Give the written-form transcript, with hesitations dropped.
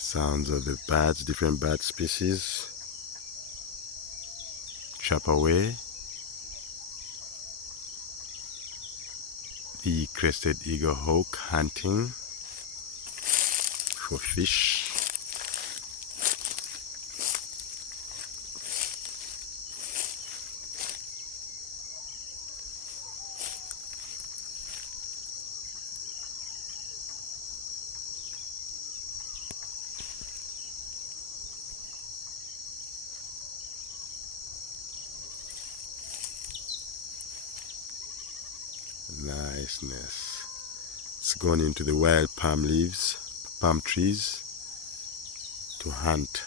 Sounds of the birds, different bird species. Chop away. The crested eagle hawk hunting for fish. Niceness. It's gone into the wild palm leaves, palm trees to hunt